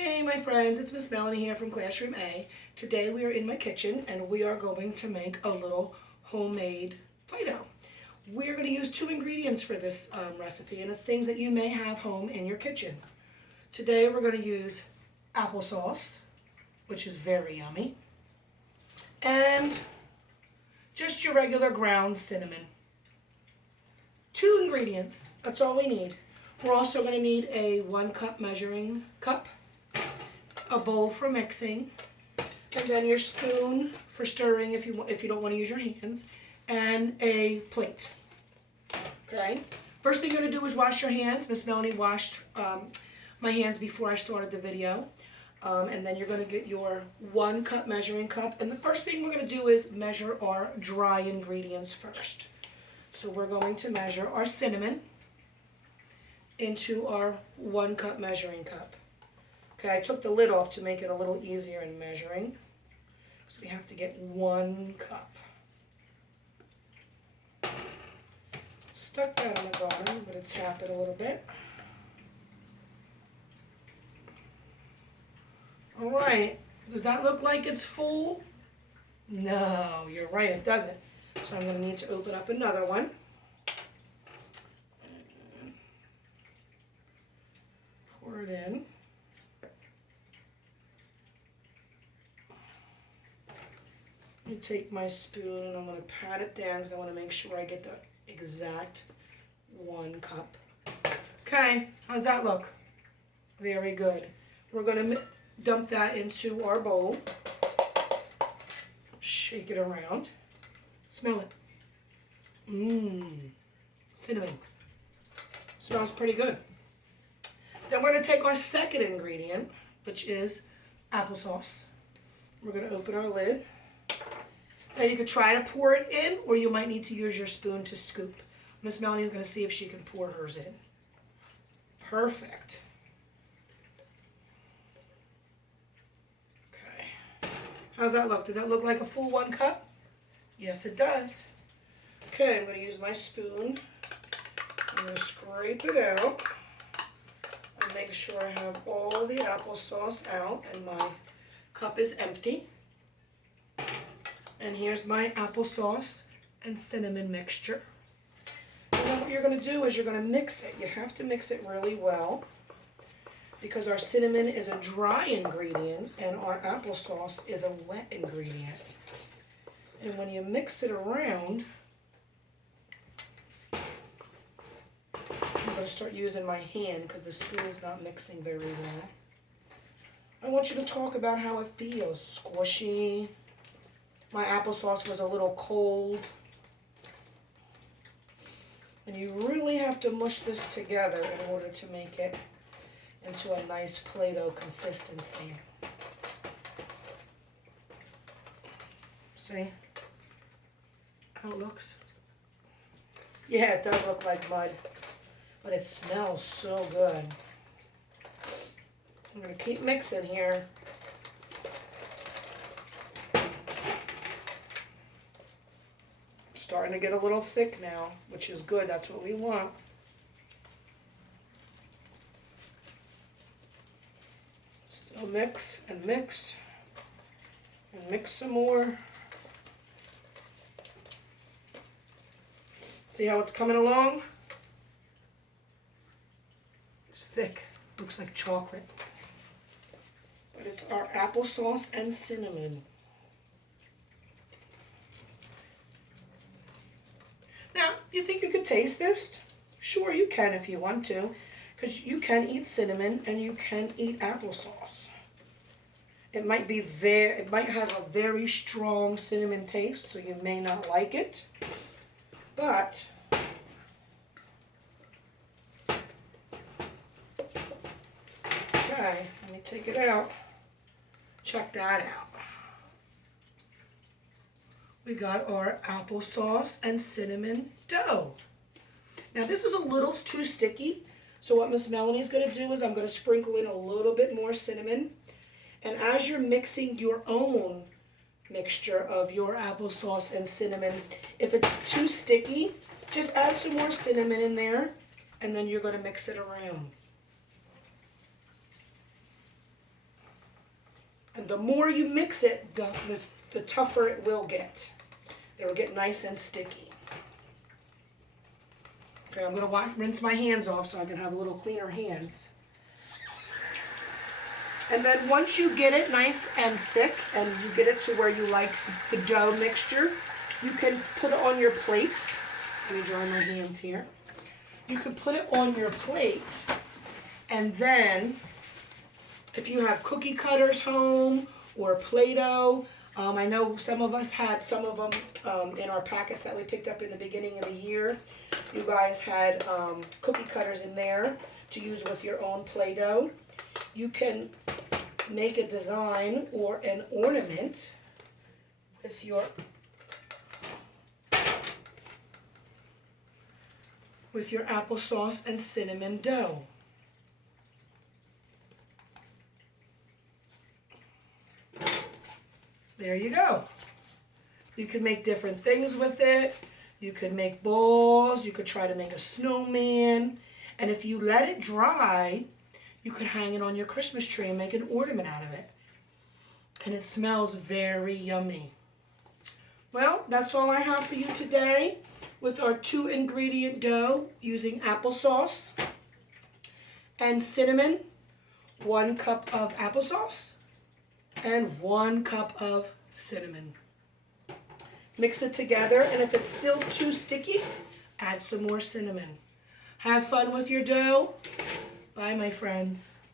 Hey my friends, it's Miss Melanie here from Classroom A. Today we are in my kitchen and we are going to make a little homemade Play-Doh. We're going to use two ingredients for this recipe, and it's things that you may have home in your kitchen. Today we're going to use applesauce, which is very yummy, and just your regular ground cinnamon. Two ingredients, that's all we need. We're also going to need a 1 cup measuring cup, a bowl for mixing, and then your spoon for stirring if you don't want to use your hands, and a plate. Okay. First thing you're going to do is wash your hands. Miss Melanie washed my hands before I started the video. And then you're going to get your 1 cup measuring cup. And the first thing we're going to do is measure our dry ingredients first. So we're going to measure our cinnamon into our 1 cup measuring cup. Okay, I took the lid off to make it a little easier in measuring, because we have to get 1 cup. Stuck that on the bottom, I'm going to tap it a little bit. All right, does that look like it's full? No, you're right, it doesn't. So I'm going to need to open up another one. Pour it in. Let me take my spoon and I'm going to pat it down because I want to make sure I get the exact 1 cup. Okay, how's that look? Very good. We're going to dump that into our bowl. Shake it around. Smell it. Cinnamon. Smells pretty good. Then we're going to take our second ingredient, which is applesauce. We're going to open our lid. Now you could try to pour it in, or you might need to use your spoon to scoop. Miss Melanie is going to see if she can pour hers in. Perfect. Okay. How's that look? Does that look like a full 1 cup? Yes, it does. Okay, I'm going to use my spoon. I'm going to scrape it out and make sure I have all the applesauce out and my cup is empty. And here's my applesauce and cinnamon mixture. And then what you're going to do is you're going to mix it. You have to mix it really well, because our cinnamon is a dry ingredient and our applesauce is a wet ingredient. And when you mix it around, I'm going to start using my hand because the spoon's not mixing very well. I want you to talk about how it feels. Squishy. My applesauce was a little cold. And you really have to mush this together in order to make it into a nice Play-Doh consistency. See how it looks? Yeah, it does look like mud, but it smells so good. I'm going to keep mixing here. Starting to get a little thick now, which is good. That's what we want. Still mix and mix and mix some more. See how it's coming along? It's thick. Looks like chocolate. But it's our applesauce and cinnamon. Now, you think you could taste this? Sure, you can if you want to, because you can eat cinnamon and you can eat applesauce. It might have a very strong cinnamon taste, so you may not like it. But okay, let me take it out. Check that out. We got our applesauce and cinnamon dough. Now this is a little too sticky, so what Miss Melanie is going to do is I'm going to sprinkle in a little bit more cinnamon. And as you're mixing your own mixture of your applesauce and cinnamon, if it's too sticky, just add some more cinnamon in there, and then you're going to mix it around. the more you mix it, the tougher it will get. It will get nice and sticky. Okay, I'm going to rinse my hands off so I can have a little cleaner hands. And then once you get it nice and thick and you get it to where you like the dough mixture, you can put it on your plate. Let me dry my hands here. You can put it on your plate, and then if you have cookie cutters home or Play-Doh, I know some of us had some of them in our packets that we picked up in the beginning of the year. You guys had cookie cutters in there to use with your own Play-Doh. You can make a design or an ornament with your applesauce and cinnamon dough. There you go. You can make different things with it. You could make balls. You could try to make a snowman. And if you let it dry, you could hang it on your Christmas tree and make an ornament out of it. And it smells very yummy. Well, that's all I have for you today with our 2-ingredient dough using applesauce and cinnamon, 1 cup of applesauce, and 1 cup of cinnamon. Mix it together, and if it's still too sticky, add some more cinnamon. Have fun with your dough. Bye, my friends.